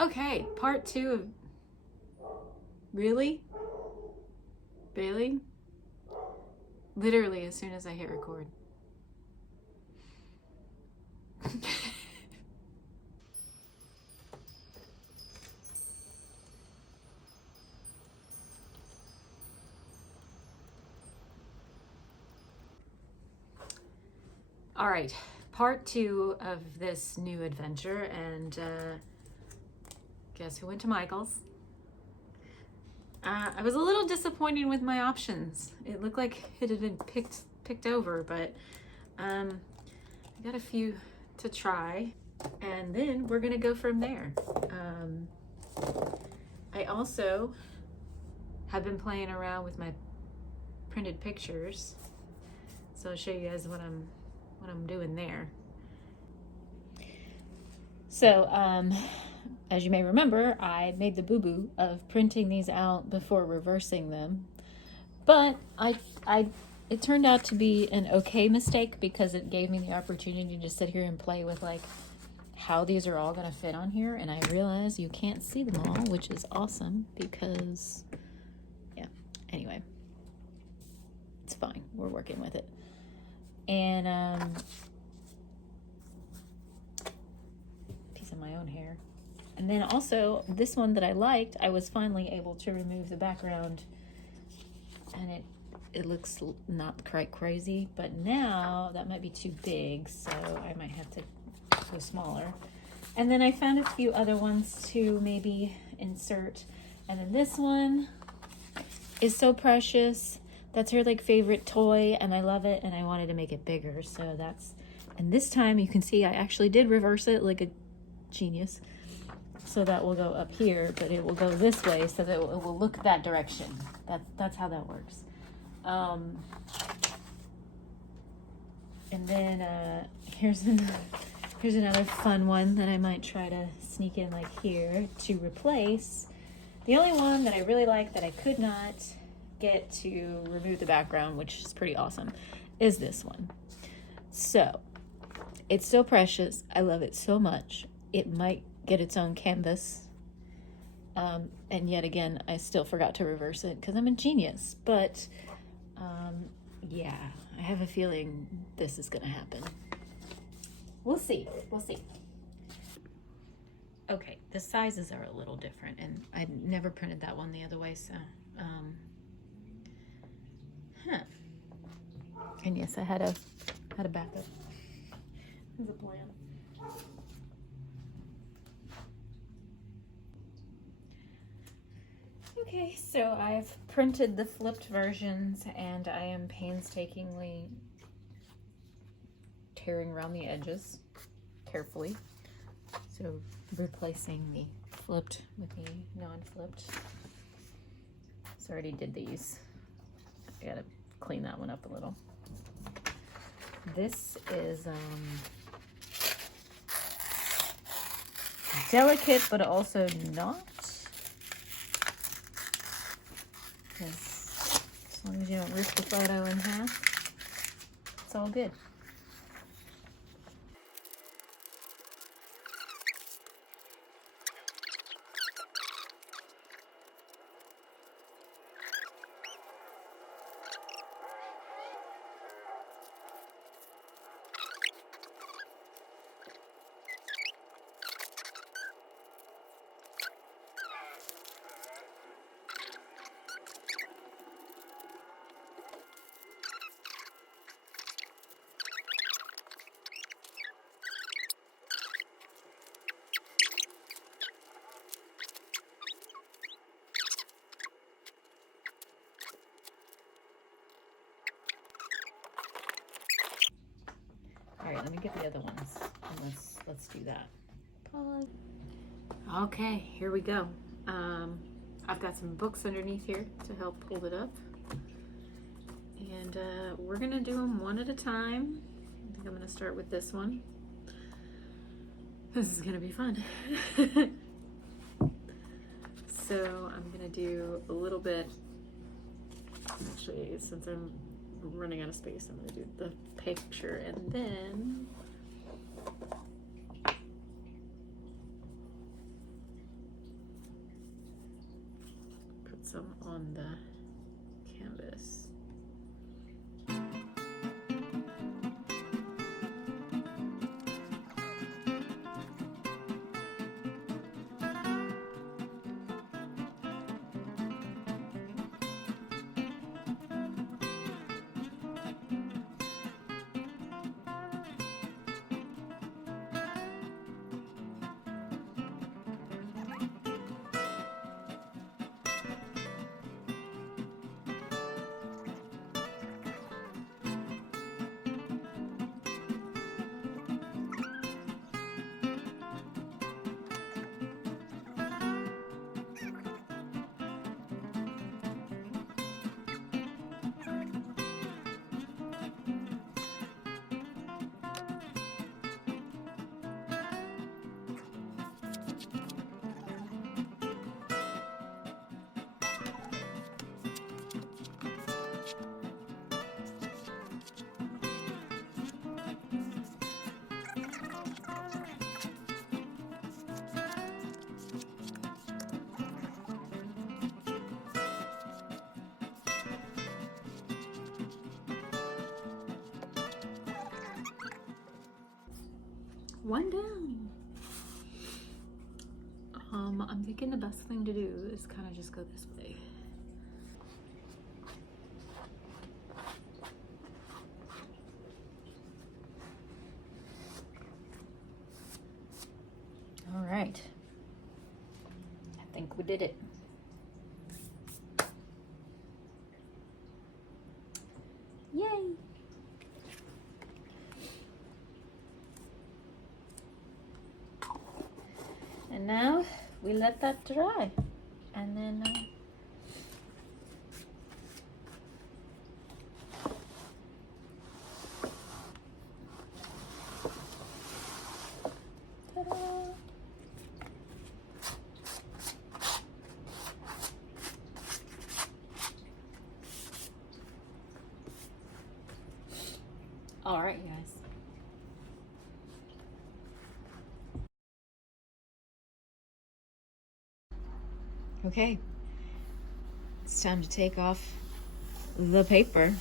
Okay, part 2 of... Really? Really? Literally as soon as I hit record. All right, part 2 of this new adventure, and guess who went to Michael's? I was a little disappointed with my options. It looked like it had been picked over, but I got a few to try, and then we're gonna go from there. I also have been playing around with my printed pictures, so I'll show you guys what I'm doing there. So, as you may remember, I made the boo-boo of printing these out before reversing them, but it turned out to be an okay mistake because it gave me the opportunity to sit here and play with like how these are all gonna fit on here, and I realize you can't see them all, which is awesome because, yeah, anyway, it's fine, we're working with it. And piece of my own hair. And then also this one that I liked, I was finally able to remove the background, and it looks not quite crazy, but now that might be too big, so I might have to go smaller. And then I found a few other ones to maybe insert. And then this one is so precious. That's her like favorite toy, and I love it, and I wanted to make it bigger, so that's, and this time you can see I actually did reverse it like a genius. So that will go up here, but it will go this way so that it will look that direction. That's how that works. And then here's another fun one that I might try to sneak in like here to replace. The only one that I really like that I could not get to remove the background, which is pretty awesome, is this one. So it's so precious. I love it so much. It might get its own canvas. And yet again, I still forgot to reverse it because I'm a genius. But yeah, I have a feeling this is gonna happen. We'll see. Okay, the sizes are a little different, and I never printed that one the other way, so and yes, I had a backup. There's a plan. Okay, so I've printed the flipped versions, and I am painstakingly tearing around the edges carefully. So replacing the flipped with the non-flipped. So I already did these. I gotta clean that one up a little. This is delicate, but also not. Because as long as you don't rip the photo in half, it's all good. All right, let me get the other ones, and let's do that. Pause. Okay, here we go. I've got some books underneath here to help hold it up, and we're gonna do them one at a time. I think I'm gonna start with this one. This is gonna be fun. So I'm gonna do a little bit. Actually, since I'm running out of space, I'm gonna do the picture, and then some on the canvas. One down. I'm thinking the best thing to do is kind of just go this way. All right. I think we did it. Yay. And now we let that dry, and then ta-da! All right, guys. Okay, it's time to take off the paper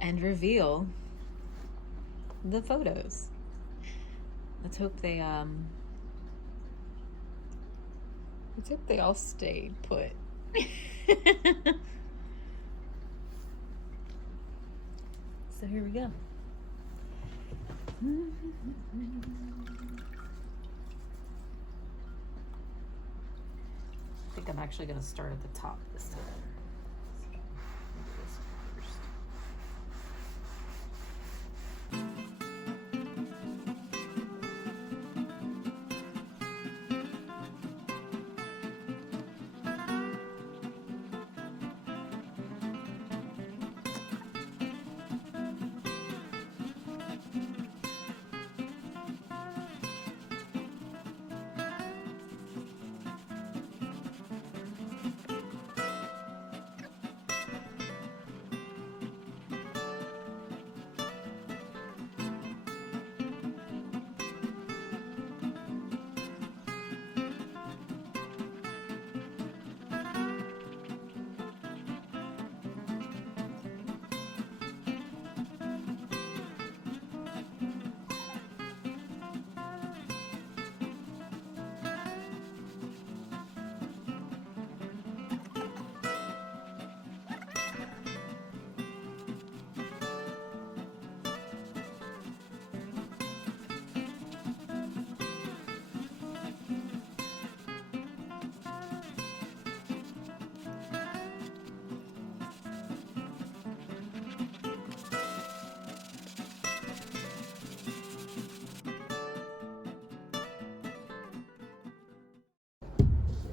and reveal the photos. Let's hope they all stayed put. So here we go. I think I'm actually going to start at the top this time. So, maybe this one first.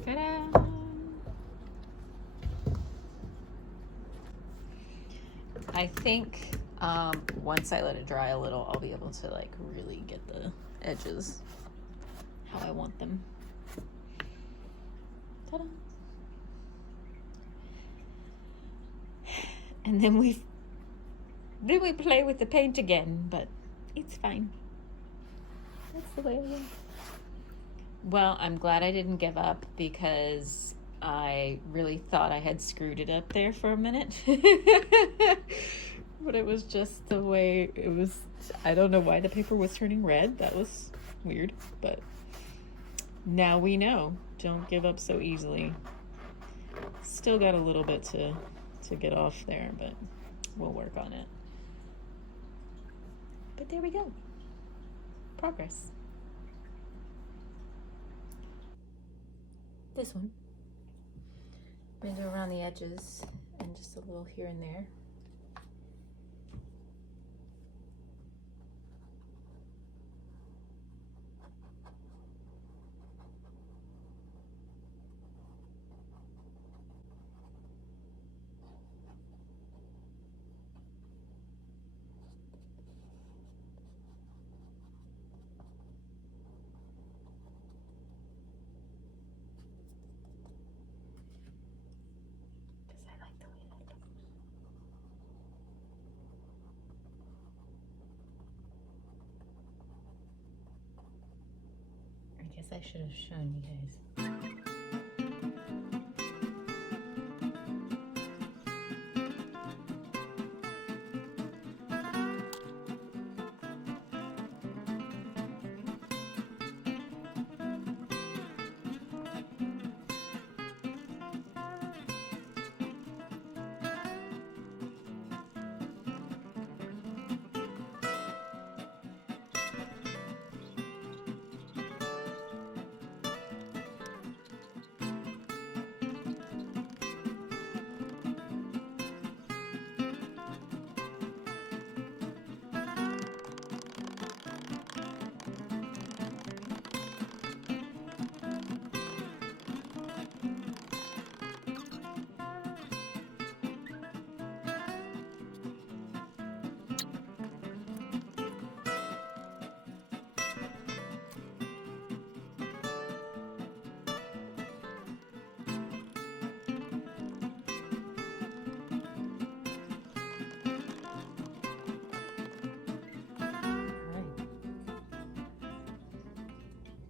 Ta-da! I think once I let it dry a little, I'll be able to like really get the edges how I want them. Ta-da! And then we play with the paint again, but it's fine. That's the way it is. Well, I'm glad I didn't give up because I really thought I had screwed it up there for a minute. But it was just the way it was. I don't know why the paper was turning red. That was weird, but now we know. Don't give up so easily. Still got a little bit to get off there, but we'll work on it. But there we go. Progress. This one. I'm gonna do around the edges and just a little here and there. I guess I should have shown you guys.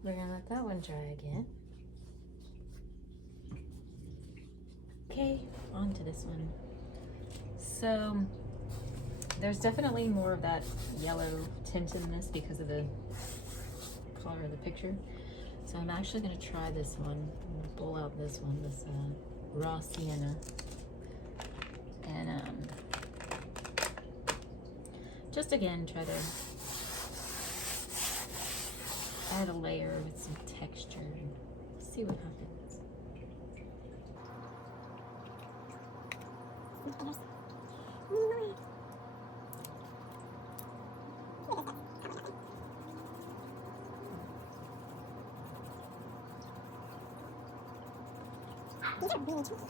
We're gonna let that one dry again. Okay, on to this one. So there's definitely more of that yellow tint in this because of the color of the picture. So I'm actually gonna try this one. I'm gonna pull out this one, this raw sienna. And just again, try to add a layer with some texture and see what happens. These are really tricky.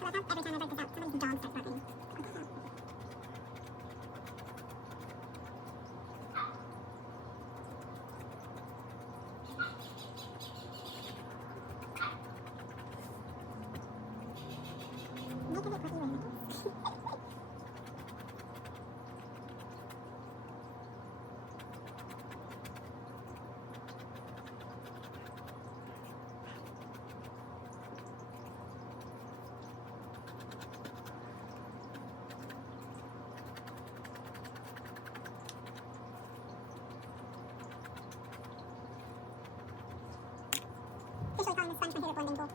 Every time I break this out, somebody's dog starts barking. Make it pretty way. Officially calling this sponge my favorite blending tool.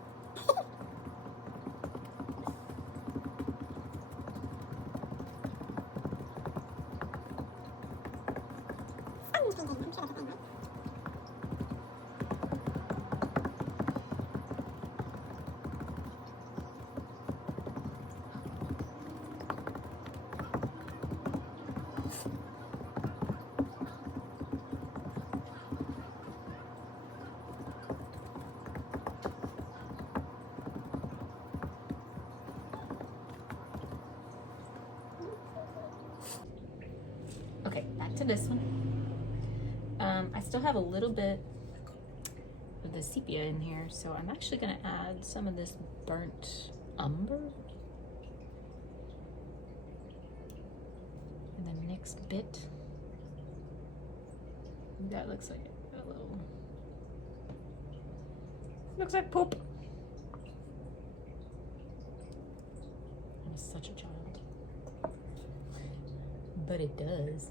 Sponge painting, I'm sure that's a thing, right? Okay, back to this one. I still have a little bit of the sepia in here, so I'm actually gonna add some of this burnt umber in the next bit. That looks like a little, looks like poop. I'm such a child, but it does.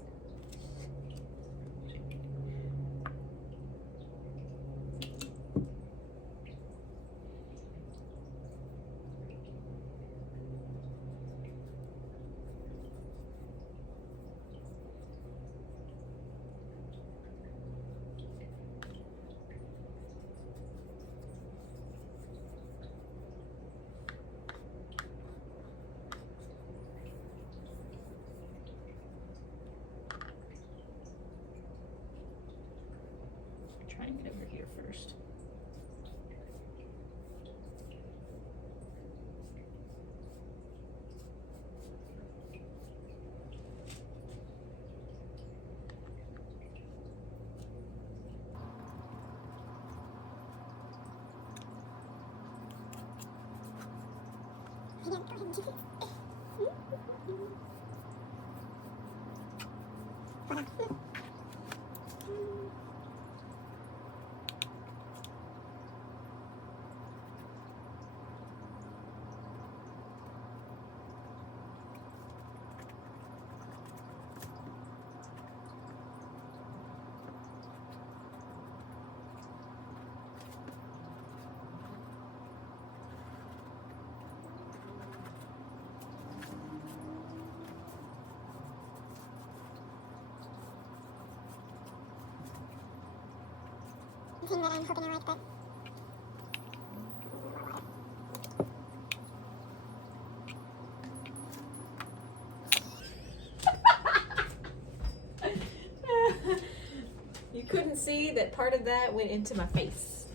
Try and get over here first. Thing that I'm hoping I like, but You couldn't see that part of that went into my face.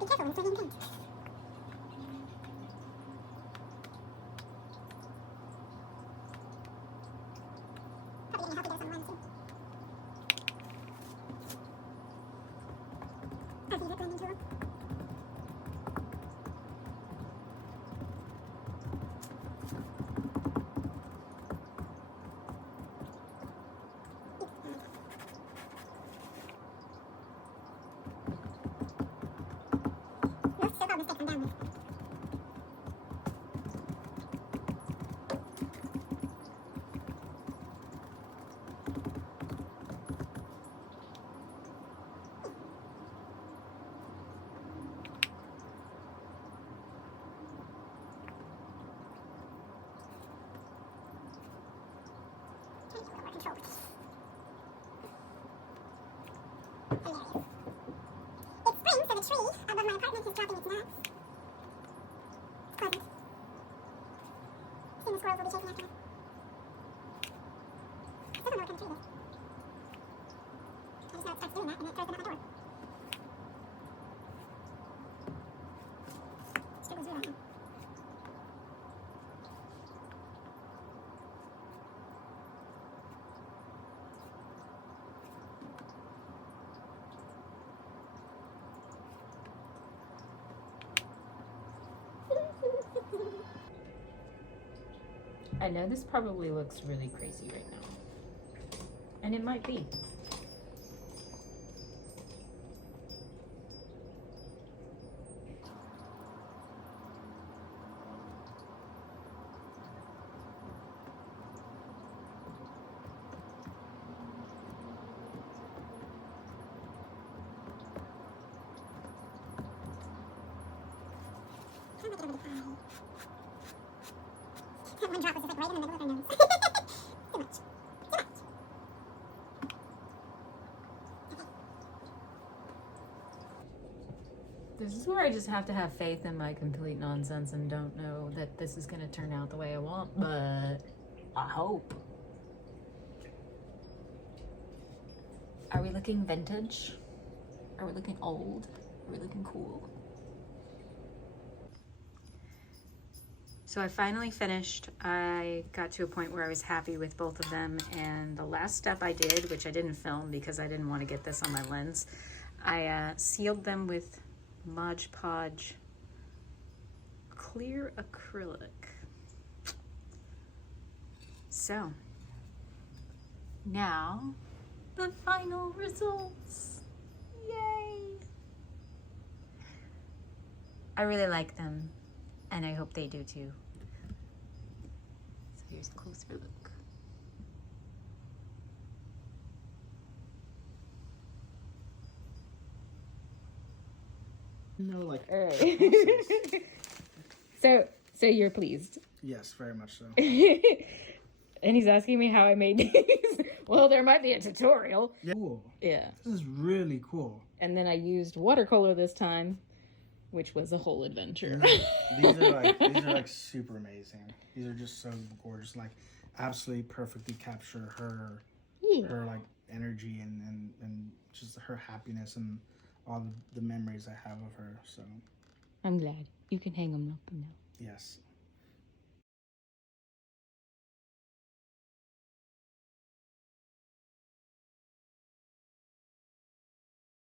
be careful when serving paint. Probably gonna help you get some lines too. I see that blending too. Most so-called mistakes I'm down with. Trying to get a little more control with this. Hilarious. It's spring, so the tree above my apartment is dropping its nuts. It's pleasant. Soon the squirrels will be chasing after me. I still don't know what kind of tree it is. I just know it starts doing that and it throws them out the door. Struggles real right now. I know this probably looks really crazy right now, and it might be. Can't make it over the eye. That one drop was just like right in the middle of her nose. Too much. Too much. This is where I just have to have faith in my complete nonsense and don't know that this is going to turn out the way I want, but I hope. Are we looking vintage? Are we looking old? Are we looking cool? So I finally finished. I got to a point where I was happy with both of them. And the last step I did, which I didn't film because I didn't want to get this on my lens, I sealed them with Mod Podge clear acrylic. So now the final results. Yay! I really like them, and I hope they do too. So here's a closer look. No, like, All right. So you're pleased. yes, very much so. And he's asking me how I made these. Well, there might be a tutorial. Yeah. Cool. Yeah. This is really cool. And then I used watercolor this time, which was a whole adventure. These are like super amazing. These are just so gorgeous. Like, absolutely perfectly capture her like energy and just her happiness and all the memories I have of her. So I'm glad. You can hang them up now. yes.